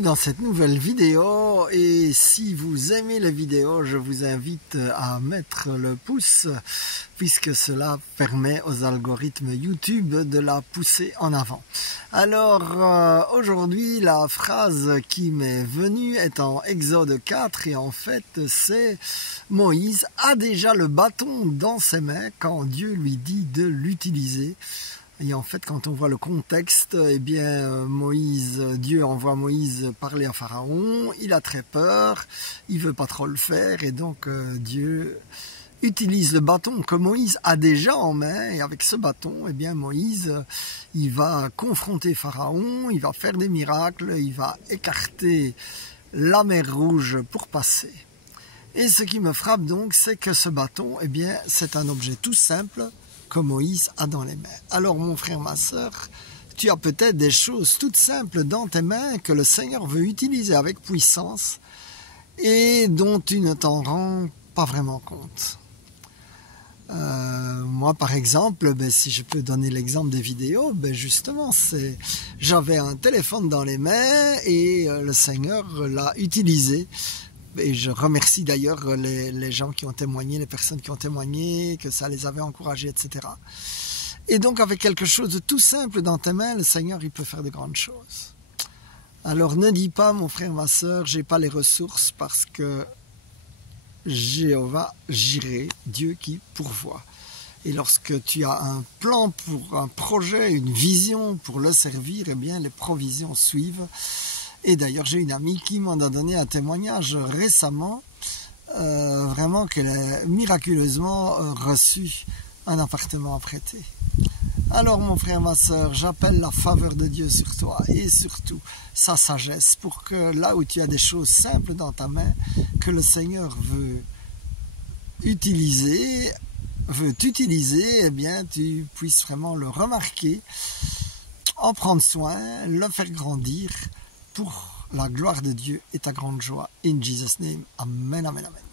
Dans cette nouvelle vidéo, et si vous aimez les vidéos, je vous invite à mettre le pouce puisque cela permet aux algorithmes YouTube de la pousser en avant. Alors aujourd'hui, la phrase qui m'est venue est en Exode 4 et en fait c'est Moïse a déjà le bâton dans ses mains quand Dieu lui dit de l'utiliser. Et en fait, quand on voit le contexte, eh bien, Dieu envoie Moïse parler à Pharaon, il a très peur, il veut pas trop le faire, et donc Dieu utilise le bâton que Moïse a déjà en main, et avec ce bâton, eh bien, Moïse, il va confronter Pharaon, il va faire des miracles, il va écarter la mer Rouge pour passer. Et ce qui me frappe donc, c'est que ce bâton, eh bien, c'est un objet tout simple, que Moïse a dans les mains. Alors mon frère, ma sœur, tu as peut-être des choses toutes simples dans tes mains que le Seigneur veut utiliser avec puissance et dont tu ne t'en rends pas vraiment compte. Moi par exemple, si je peux donner l'exemple des vidéos, justement j'avais un téléphone dans les mains et le Seigneur l'a utilisé. Et je remercie d'ailleurs les gens qui ont témoigné, les personnes qui ont témoigné, que ça les avait encouragés, etc. Et donc avec quelque chose de tout simple dans tes mains, le Seigneur il peut faire de grandes choses. Alors ne dis pas mon frère, ma soeur, j'ai pas les ressources parce que Jéhovah Jireh, Dieu qui pourvoit. Et lorsque tu as un plan pour un projet, une vision pour le servir, eh bien les provisions suivent. Et d'ailleurs, j'ai une amie qui m'en a donné un témoignage récemment, vraiment qu'elle a miraculeusement reçu un appartement à prêter. Alors mon frère, ma soeur, j'appelle la faveur de Dieu sur toi et surtout sa sagesse pour que là où tu as des choses simples dans ta main, que le Seigneur veut t'utiliser, eh bien tu puisses vraiment le remarquer, en prendre soin, le faire grandir, pour la gloire de Dieu et ta grande joie. In Jesus' name, Amen, Amen, Amen.